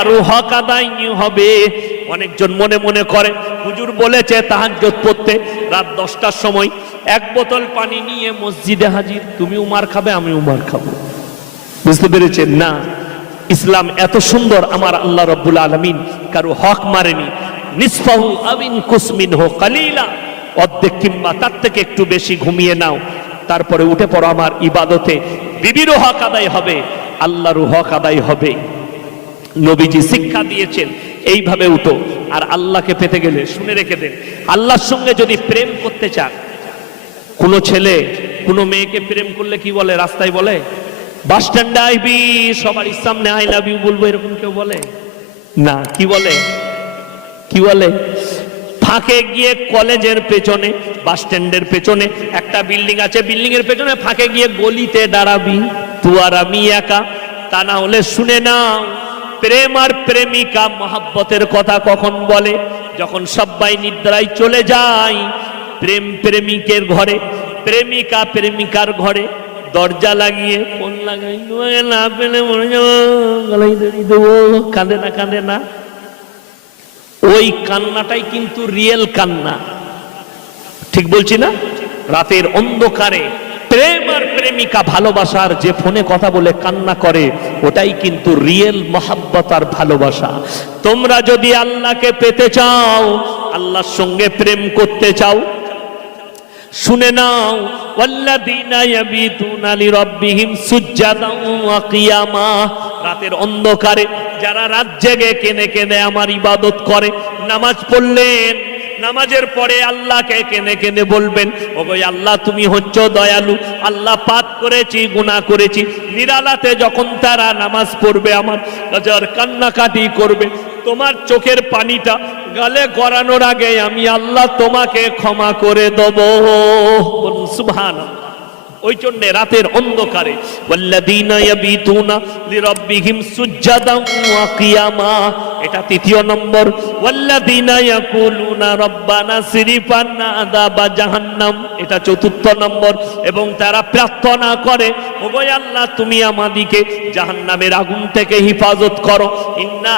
আল্লাহর হক আদায় হবে। অনেকজন মনে মনে করে, হুজুর বলেছে তাহাজ্জত পড়তে রাত দশটার সময়। এক বোতল পানি নিয়ে মসজিদে হাজির, তুমি উমার খাবে, আমি উমার খাব। বুঝতে পেরেছেন? না। ইসলাম এত সুন্দর, আমার আল্লাহ রব্বুল আলমিন কারও হক মারেনি। নিসফাহু আমিন কুসমিন হো কালিলা। অর্ধেক কিংবা তার থেকে একটু বেশি ঘুমিয়ে নাও। তারপরে উঠে পড়ো আমার ইবাদতে। বিবিরও হক আদায় হবে, আল্লাহরও হক আদায় হবে। নবীজি শিক্ষা দিয়েছেন, এইভাবে উঠো। আর আল্লাহকে পেতে গেলে শুনে রেখে দেন, আল্লাহর সঙ্গে যদি প্রেম করতে চান, কোনো ছেলে, কোনো মেয়েকে প্রেম করলে কি বলে, রাস্তায় বলে? বাস স্ট্যান্ডে আইবি, সবার সামনে আই লাভ ইউ বলব, এরকম কেউ বলে? না, কি বলে? কি বলে? ফাঁকে গিয়ে কলেজের পেছনে, বাস স্ট্যান্ডের পেছনে, একটা বিল্ডিং আছে বিল্ডিং এর পেছনে ফাঁকে গিয়ে গলিতে দাঁড়াবি। তু আর আমি একা, তা না হলে শুনে নাও। প্রেম আর প্রেমিকা মহাব্বতের কথা কখন বলে? যখন সবাই নিদ্রায় চলে যায়, প্রেম প্রেমিকের ঘরে, প্রেমিকা প্রেমিকার ঘরে, দরজা লাগিয়ে ফোন লাগাই না পেলে দড়ি দেবো, কাঁদে না কাঁদে না। ওই কান্নাটাই কিন্তু রিয়েল কান্না। ঠিক বলছি না? রাতের অন্ধকারে প্রেম আর প্রেমিকা ভালোবাসার যে ফোনে কথা বলে কান্না করে, ওটাই কিন্তু রিয়েল মহাব্বত আর ভালোবাসা। তোমরা যদি আল্লাহকে পেতে চাও, আল্লাহর সঙ্গে প্রেম করতে চাও, শুনে নাও রাতের অন্ধকারে যারা রাত জেগে কেনে কেনে আমার ইবাদত করে, নামাজ পড়লেন নামাজের পরে আল্লাহকে কেনে কেনে বলবেন, ওগো আল্লাহ, তুমি হচ্ছ দয়ালু। আল্লাহ পাপ করেছি গুণা করেছি। নিরালাতে যখন তারা নামাজ পড়বে আমার আর কান্নাকাটি করবে। তোমার চোখের পানিটা গালে গড়ানোর আগে আমি আল্লাহ তোমাকে ক্ষমা করে দেব। সুবহান ওই জন্য রাতের অন্ধকারে এটা তৃতীয় নম্বর জাহান্নাম এটা চতুর্থ নম্বর, এবং তারা প্রার্থনা করে আল্লাহ, তুমি আমাদিকে জাহান্নামের আগুন থেকে হেফাজত করো ইন্না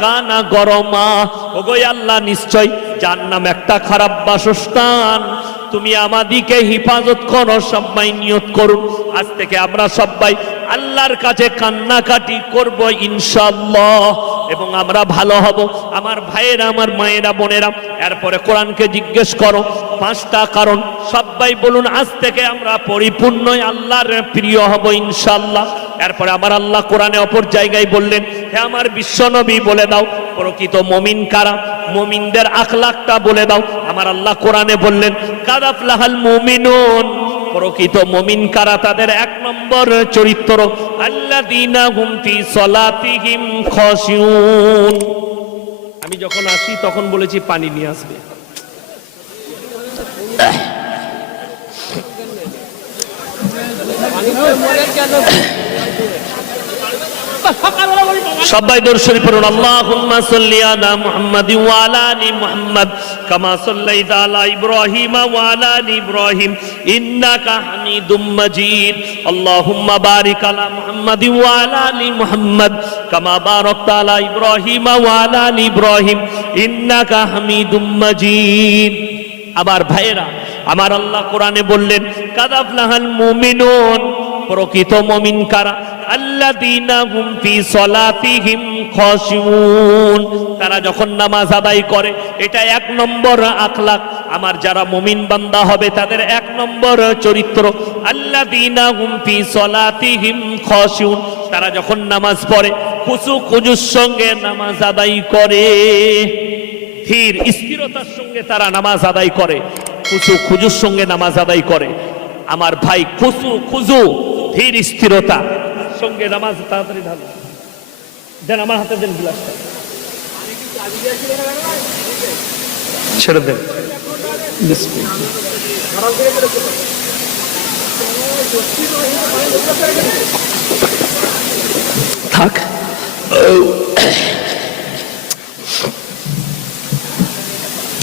কানা গরমা ওগো আল্লাহ, নিশ্চয় জাহান্নাম একটা খারাপ বাসস্থান তুমি আমাদিকে হিফাজত করো, সবাই নিয়ত করুন। আজ থেকে আমরা সবাই আল্লাহর কাছে কান্নাকাটি করব ইনশাল্লাহ এবং আমরা ভালো হব। আমার ভাইয়েরা, আমার মায়েরা, বোনেরা, এরপরে কোরআনকে জিজ্ঞেস করো। পাঁচটা কারণ, সবাই বলুন, আজ থেকে আমরা পরিপূর্ণই আল্লাহর প্রিয় হব ইনশাল্লাহ এরপরে আমার আল্লাহ কোরআনে অপর জায়গায় বললেন, হে আমার বিশ্বনবী বলে দাও, প্রকৃত মমিন কারা? মমিনদের আখলাখটা বলে দাও। আমার আল্লাহ কোরআনে বললেন কাদাফলাহাল মুমিনুন। প্রকৃত মমিন কারা? তাদের এক নম্বর চরিত্র, আল্লাযীনা হুম ফি সলাতিহিম খসিউন আমি যখন আসি, তখন বলেছি পানি নিয়ে আসবে। সবাই দর্শনী পড়ুন, আল্লাহুম্মা সাল্লি আলা মুহাম্মাদ ওয়া আলা আলি মুহাম্মাদ কামা সাল্লাইতা আলা ইব্রাহিম ওয়া আলা আলি ইব্রাহিম ইন্নাকা হামিদুম মাজিদ। আল্লাহুম্মা বারিক আলা ওয়া আলা আলি মুহাম্মাদ কামা বারাকতা আলা ইব্রাহিম ওয়া আলা আলি ইব্রাহিম ইন্নাকা হামিদুম মাজিদ। আবার ভাইরা আমার আল্লাহ কোরআনে বললেন, কাদাফলাহাল মুমিনুন। প্রকৃত মমিন কারা? খাশিউন। তারা যখন নামাজ আদায় করে, এটা এক নম্বর আখলাক। আমার যারা মমিন বান্দা হবে, তাদের এক নম্বর চরিত্র। আল্লাযীনা হুম ফি সলাতিহিম খাশিউন। তারা যখন নামাজ পড়ে খুশু খুজুর সঙ্গে নামাজ আদায় করে। ধীর স্থিরতার সঙ্গে তারা নামাজ আদায় করে খুশু খুজুর সঙ্গে নামাজ আদায় করে। আমার ভাই খুশু খুজু ধীর স্থিরতা সঙ্গে নামাজ তাড়াতাড়ি ঢালো দেন আমার হাতে দেন গ্লাসটা ছেড়ে দেন বিসমিল্লাহ। থাক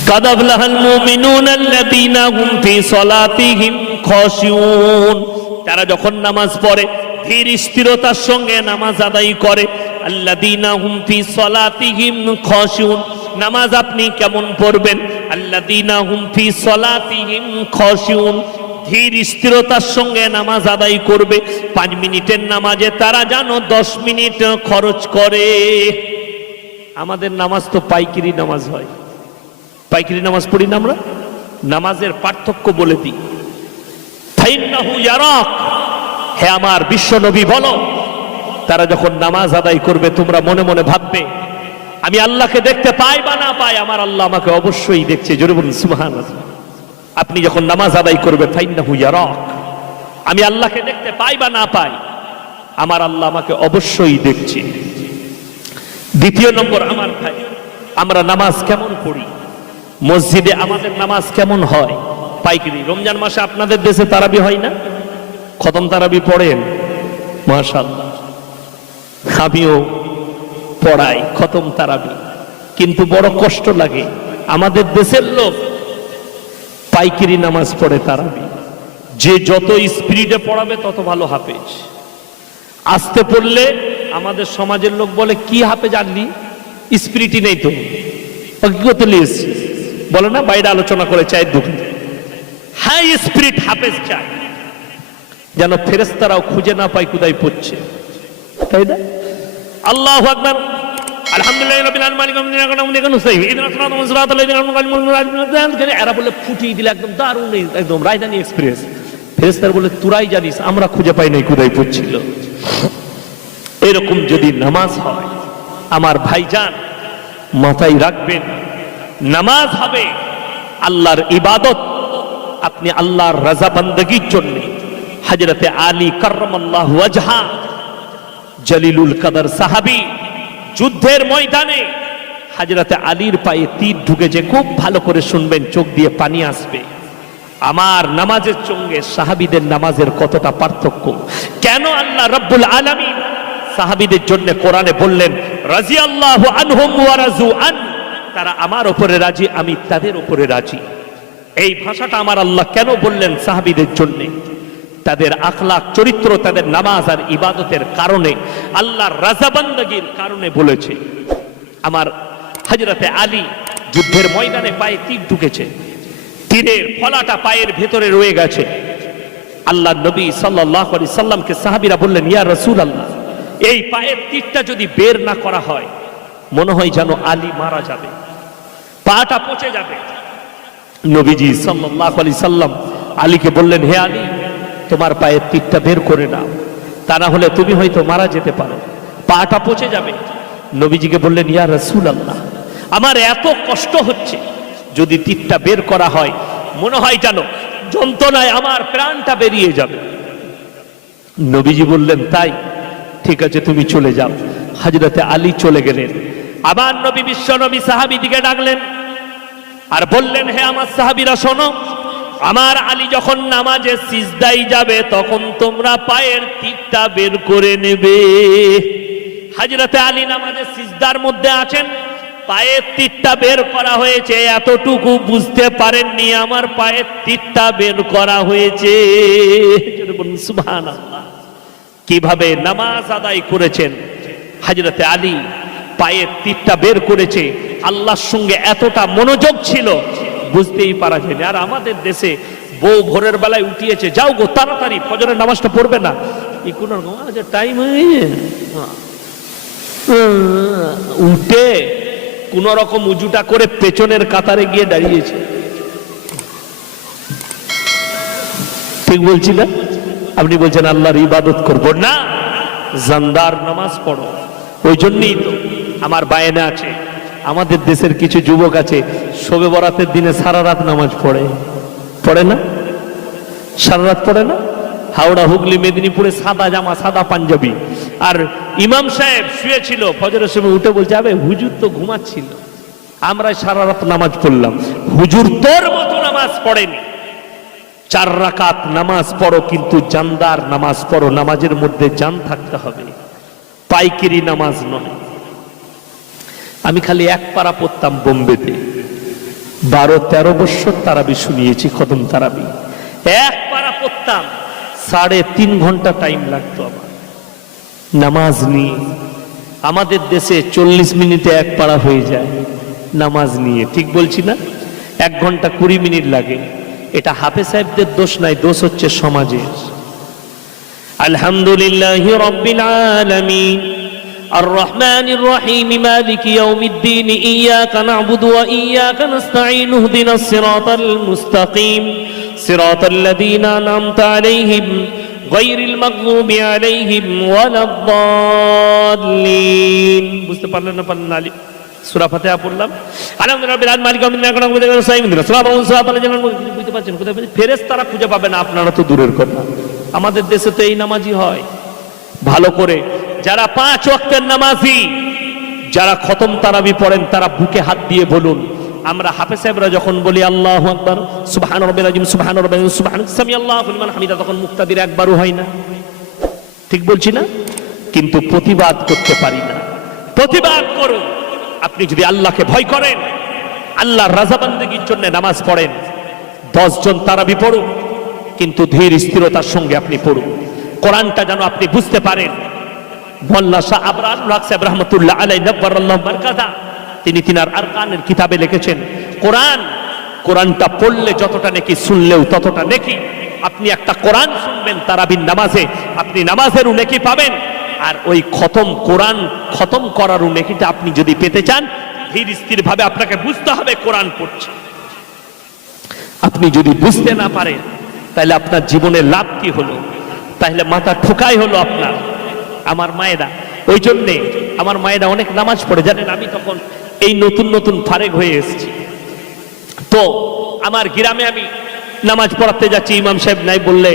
قد أفلح المؤمنون الذين هم في صلاتهم خاشعون তারা যখন নামাজ পড়ে, ধীর স্থিরতার সঙ্গে নামাজ আদায় করে, আল্লাযীনা হুম ফি সলাতিহিম খাশিউন। নামাজ আপনি কেমন পড়বেন? আল্লাযীনা হুম ফি সলাতিহিম খাশিউন। ধীর স্থিরতার সঙ্গে নামাজ আদায় করবে। পাঁচ মিনিটের নামাজে তারা জানো দশ মিনিট খরচ করে। আমাদের নামাজ তো পাইকিরি নামাজ হয়। পাইকিরি নামাজ পড়ি না আমরা? নামাজের পার্থক্য বলে দিই। হে আমার বিশ্ব নবী, বলো, তারা যখন নামাজ আদায় করবে, তোমরা মনে মনে ভাববে, আমি আল্লাহকে দেখতে পাই বা না পাই, আমার আল্লাহ আমাকে অবশ্যই দেখছে। জোরে সুবহান আপনি যখন নামাজ আদায় করবে আমি আল্লাহকে দেখতে পাই বা না পাই, আমার আল্লাহ আমাকে অবশ্যই দেখছে। দ্বিতীয় নম্বর, আমার ভাই, আমরা নামাজ কেমন পড়ি? মসজিদে আমাদের নামাজ কেমন হয়? পাইকারি। রমজান মাসে আপনাদের দেশে তারাবি হয় না? খতম তারাবি পড়েন? মাশাল্লাহ আমিও পড়াই খতম তারাবি। কিন্তু বড় কষ্ট লাগে। আমাদের দেশের লোক পাইকারি নামাজ পড়ে তারাবি। যে যত স্পিরিটে পড়াবে, তত ভালো হাফেজ। আসতে পড়লে আমাদের সমাজের লোক বলে, কি হাফে জানলি স্পিরিটই নেই তো। বলে না, বাইরে আলোচনা করে চায়ের দোকানে। হাই স্পিরিট হাফেজ চায় যেন ফেরেস্তারাও খুঁজে না পায় কোথায় পড়ছে। তাই না? আল্লাহ আকবার। জানিস, আমরা খুঁজে পাই নাই কোথায় পড়ছিল। এরকম যদি নামাজ হয়, আমার ভাইজান মাথায় রাখবেন, নামাজ হবে আল্লাহর ইবাদত। আপনি আল্লাহর রাজা বান্দগির জন্য হজরতে আলী করমাল্লাহ ওয়াজহা, জলিলুল কাদার সাহাবি যুদ্ধের ময়দানে হাজরতে আলীর পায়ে তীর ঢুকে যে খুব ভালো করে শুনবেন, চোখ দিয়ে পানি আসবে। আমার নামাজের সঙ্গে সাহাবিদের নামাজের কতটা পার্থক্য? কেন আল্লাহ রব্বুল আলামিন সাহাবিদের জন্য কোরআনে বললেন রাজি আল্লাহ আনহুম ওয়া রাজু আন তারা আমার ওপরে রাজি, আমি তাদের ওপরে রাজি। এই ভাষাটা আমার আল্লাহ কেন বললেন সাহাবিদের জন্যে? তাদের আখলাক চরিত্র, তাদের নামাজ আর ইবাদতের কারণে, আল্লাহর রাজাবান্দগির কারণে বলেছে। আমার হজরতে আলী যুদ্ধের ময়দানে পায়ে তীর ঢুকেছে। তীরের ফলাটা পায়ের ভেতরে রয়ে গেছে। আল্লাহ নবী সাল্লাহ আলি সাল্লামকে সাহাবিরা বললেন, ইয়া রসুল আল্লাহ এই পায়ের তীরটা যদি বের না করা হয়, মনে হয় যেন আলী মারা যাবে। পাটা পচে যাবে। নবীজি সাল্লাহ আলি সাল্লাম আলীকে বললেন, হে আলী, তোমার পায়ের তীরটা বের করে নাও। তা না হলে তুমি হয়তো মারা যেতে পারো। পাটা পচে যাবে। নবীজিকে বললেন, ইয়া রসুল আল্লাহ আমার এত কষ্ট হচ্ছে যদি তীরটা বের করা হয়। মনে হয় যেন যন্ত্রণায় আমার প্রাণটা বেরিয়ে যাবে। নবীজি বললেন, তাই, ঠিক আছে, তুমি চলে যাও। হাজরতে আলী চলে গেলেন। আবার নবী বিশ্ব নবী সাহাবি দিকে ডাকলেন আর বললেন, হে আমার সাহাবিরা, শোনো, আমার আলী যখন নামাজে সিজদাই যাবে, তখন তোমরা পায়ের তীরটা বের করে নেবে। হাজরতে আলী নামাজে সিজদার মধ্যে আছেন, পায়ের তীরটা বের করা হয়েছে, এতটুকু বুঝতে পারেননি, আমার পায়ের তীরটা বের করা হয়েছে। কীভাবে নামাজ আদায় করেছেন? হাজরতে আলী পায়ের তীরটা বের করেছে আল্লাহর সঙ্গে এতটা মনোযোগ ছিল, বুঝতেই পারা যায়নি। আর আমাদের দেশে বউ ভোরের বেলায় উঠিয়েছে, যাও গো, তাড়াতাড়ি, ফজরের নামাজটা পড়বে না। এই কোন টাইম উঠে কোন রকম উজুটা করে পেছনের কাতারে গিয়ে দাঁড়িয়েছে। ঠিক বলছি না? আপনি বলছেন, আল্লাহর ইবাদত করব না, জান্দার নামাজ পড়ো। ওই জন্যই তো আমার বায়না আছে। আমাদের দেশের কিছু যুবক আছে, শোবে বরাতের দিনে সারা রাত নামাজ পড়ে। পড়ে না? সারা রাত পড়ে না? হাওড়া, হুগলি, মেদিনীপুরে সাদা জামা, সাদা পাঞ্জাবি। আর ইমাম সাহেব শুয়েছিল, ফজরের সময় উঠে বলছে, আবে, হুজুর তো ঘুমাচ্ছিল। আমরা সারা রাত নামাজ পড়লাম। হুজুর তোর মতো নামাজ পড়েনি। চার রাকাত নামাজ পড়ো, কিন্তু জানদার নামাজ পড়ো। নামাজের মধ্যে জান থাকতে হবে। পাইকেরি নামাজ নয়। আমি খালি এক পারা পড়তাম বোম্বেতে। বারো, তেরো বছর তারাবি শুনিয়েছি খতম তারাবি। এক পারা পড়তাম, সাড়ে তিন ঘণ্টা টাইম লাগতো আমার। নামাজ নিয়ে, আমাদের দেশে চল্লিশ মিনিটে এক পাড়া হয়ে যায় নামাজ নিয়ে। ঠিক বলছি না? এক ঘণ্টা কুড়ি মিনিট লাগে। এটা হাফে সাহেবদের দোষ নাই, দোষ হচ্ছে সমাজের। আলহামদুলিল্লাহ রব্বিল আলামিন। الرحمن الرحيم مالك يوم الدين إياك نعبد وإياك نستعين اهدنا الصراط المستقيم صراط الذين أنعمت عليهم غير المغضوب عليهم ولا الضالين বুঝতে পারলেন না পারলেন না আলী সূরা ফাতিহা পড়লাম আলহামদুলিল্লাহ রাব্বিল আলামিন মালিক ইয়াউমিদ্দিন ইয়্যাকা না'বুদু ওয়া ইয়্যাকা নাস্তাঈন ইহদিনাস সিরাতাল মুস্তাকিম বুঝতে পারছেন কোথায় ফেরেশতারা খুঁজে পাবে না আপনারা তো দূরের কথা আমাদের দেশে তো এই নামাজই হয় ভালো করে যারা পাঁচ ওয়াক্তের নামাজি, যারা খতম তারাবি পড়েন, তারা বুকে হাত দিয়ে বলুন। আমরা হাফেজ সাহেবরা যখন বলি, আল্লাহু আকবার, সুবহান রাব্বিল আযীম, সুবহান আযীম, সুবহান আল্লাহু হামিদা, তখন মুক্তাদির একবারও হয় না। ঠিক বলছি না? কিন্তু প্রতিবাদ করতে পারি না। প্রতিবাদ করুন। আপনি যদি আল্লাহকে ভয় করেন, আল্লাহর রাজাবান্দিগির জন্য নামাজ পড়েন দশজন তারাবি পড়ুন কিন্তু ধীর স্থিরতার সঙ্গে আপনি পড়ুন। কোরআনটা যেন আপনি বুঝতে পারেন। আল্লাহ তিনি তিনার আরকানের কিতাবে লিখেছেন, কোরআন, কোরআনটা পড়লে যতটা নেকি শুনলেও ততটা নেকি। আপনি একটা কোরআন শুনবেন তারাবিন নামাজে, আপনি নামাজেরও নেকি পাবেন। আর ওই খতম কোরআন খতম করারও নেকিটা আপনি যদি পেতে চান, ধীর স্থির ভাবে আপনাকে বুঝতে হবে কোরআন পড়ছে। আপনি যদি বুঝতে না পারেন, তাহলে আপনার জীবনের লাভ কি হলো? তাহলে মাথা ঠোকাই হলো আপনার। আমার মায়েরা। ওই জন্যে আমার মায়েরা অনেক নামাজ পড়ে, জানেন, আমি তখন এই নতুন নতুন ফারেক হয়ে এসেছি। তো আমার গ্রামে আমি নামাজ পড়াতে যাচ্ছি, ইমাম সাহেব নাই বললে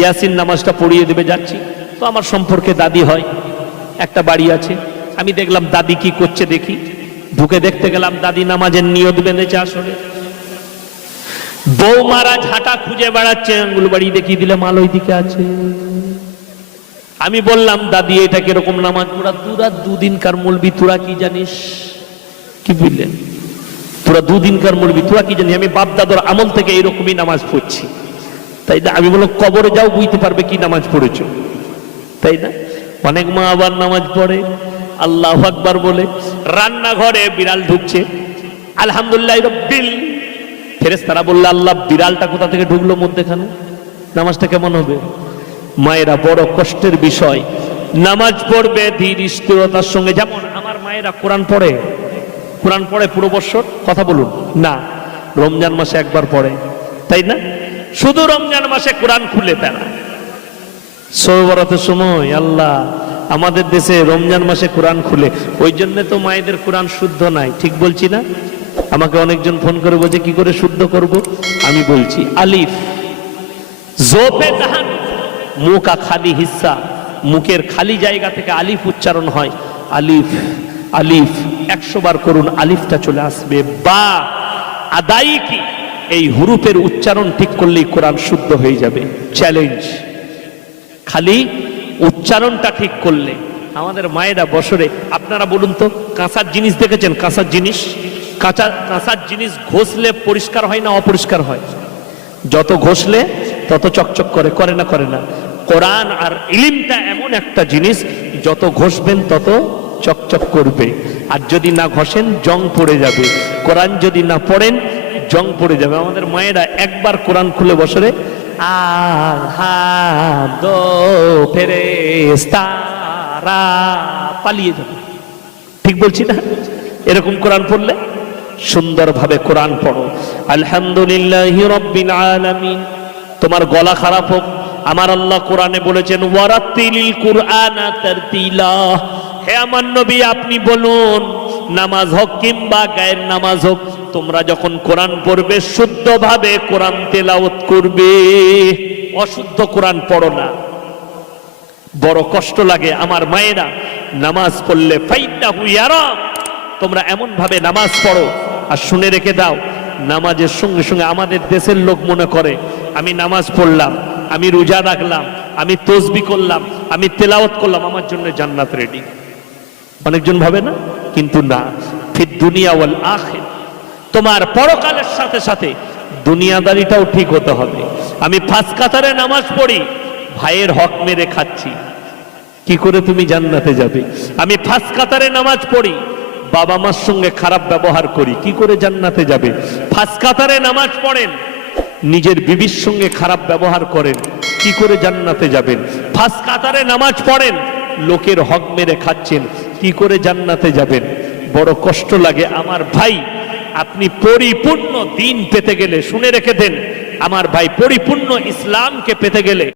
ইয়াসিন নামাজটা পড়িয়ে দেবে, যাচ্ছি। তো আমার সম্পর্কে দাদি হয়, একটা বাড়ি আছে। আমি দেখলাম দাদি কি করছে দেখি। ঢুকে দেখতে গেলাম, দাদি নামাজের নিয়ত বেঁধেছে আসলে বৌমারা ঝাঁটা খুঁজে বেড়াচ্ছে, আঙ্গুল বাড়ি দেখিয়ে দিলে মাল ওই দিকে আছে। আমি বললাম, দাদি, এটা কীরকম নামাজ? পড়া তোরা দুদিনকার মলবি তোরা কি জানিস? কি বুঝলেন তোরা দুদিনকার মলবি তোরা কি জানিস? আমি বাপ দাদর আমল থেকে এইরকমই নামাজ পড়ছি। তাই না? আমি বললাম, কবরে যাও, বুঝতে পারবে কি নামাজ পড়েছো। তাই না? অনেক মা আবার নামাজ পড়ে। আল্লাহ আকবার বলে। রান্নাঘরে বিড়াল ঢুকছে। আলহামদুলিল্লাহ রব্বিল। ফেরেস তারা বললে, আল্লাহ, বিড়ালটা কোথা থেকে ঢুকলো মধ্যেখানে? নামাজটা কেমন হবে? মায়েরা বড় কষ্টের বিষয়। নামাজ পড়বে, ধীর স্থিরতার সঙ্গে। যেমন আমার মায়েরা কোরআন পড়ে কোরআন পড়ে পুরো বছর, কথা বলুন। না, রমজান মাসে একবার পড়ে, তাই না? শুধু রমজান মাসে কোরআন খুলে তারা সৌবরাতের সময়, আল্লাহ, আমাদের দেশে রমজান মাসে কোরআন খুলে। ওই জন্য তো মায়েদের কোরআন শুদ্ধ নাই, ঠিক বলছি না? আমাকে অনেকজন ফোন করে বলছে, কি করে শুদ্ধ করব? আমি বলছি, আলিফ, জোপে তাহান মুখা খালি হিস্সা মুখের খালি জায়গা থেকে আলিফ উচ্চারণ হয়। আলিফ আলিফ, একশো বার করুন, আলিফটা চলে আসবে। বা আদায়ী কি? এই হুরুপের উচ্চারণ ঠিক করলেই কোরআন শুদ্ধ হয়ে যাবে। চ্যালেঞ্জ। খালি উচ্চারণটা ঠিক করলে। আমাদের মায়েরা বছরে, আপনারা বলুন তো কাঁচার জিনিস দেখেছেন? কাঁচার জিনিস? কাঁচা কাঁচার জিনিস ঘষলে পরিষ্কার হয় না অপরিষ্কার হয়? যত ঘষলে, তত চকচক করে করে না করে না। কোরআন আর ইলিমটা এমন একটা জিনিস, যত ঘষবেন তত চকচক করবে। আর যদি না ঘষেন, জং পড়ে যাবে। কোরআন যদি না পড়েন, জং পড়ে যাবে। আমাদের মায়েরা একবার কোরআন খুলে ফেরেস্তারা পালিয়ে যাবে। ঠিক বলছি না? এরকম কোরআন পড়লে সুন্দরভাবে কোরআন পড়ো। আলহামদুলিল্লাহ তোমার গলা খারাপ হোক আমার আল্লাহ কোরআনে বলেছেন ওয়ারাতিলিল কুরআনা তারতিলা। হে আমার নবী, আপনি বলুন, নামাজ হোক কিংবা গায়ের নামাজ হোক, তোমরা যখন কোরআন পড়বে, শুদ্ধভাবে কোরআন তেলাওয়াত করবে। অশুদ্ধ কোরআন পড়ো না। বড় কষ্ট লাগে আমার মায়েরা, নামাজ পড়লে ফাইদা হুইয়ারা তোমরা এমন ভাবে নামাজ পড়ো, আর শুনে রেখে দাও, নামাজের সঙ্গে সঙ্গে আমাদের দেশের লোক মনে করে, আমি নামাজ পড়লাম। আমি রোজা রাখলাম, আমি তসবি করলাম, আমি তেলাওয়াত করলাম, আমার জন্য জান্নাত রেডি অনেকজন ভাবে না? কিন্তু না। ফির দুনিয়া ওয়াল তোমার পরকালের সাথে সাথে দুনিয়াদারিটাও ঠিক হতে হবে। আমি ফাঁস কাতারে নামাজ পড়ি, ভাইয়ের হক মেরে খাচ্ছি। কি করে তুমি জান্নাতে যাবে? আমি ফাঁস কাতারে নামাজ পড়ি, বাবা মার সঙ্গে খারাপ ব্যবহার করি, কি করে জান্নাতে যাবে? ফাঁস কাতারে নামাজ পড়েন নিজের বিবির সঙ্গে খারাপ ব্যবহার করেন, কি করে জান্নাতে যাবেন? ফাঁস কাতারে নামাজ পড়েন, লোকের হক মেরে খাচ্ছেন, কি করে জান্নাতে যাবেন? বড় কষ্ট লাগে। আমার ভাই, আপনি পরিপূর্ণ দিন পেতে গেলে, শুনে রেখে দেন, আমার ভাই পরিপূর্ণ ইসলামকে পেতে গেলে।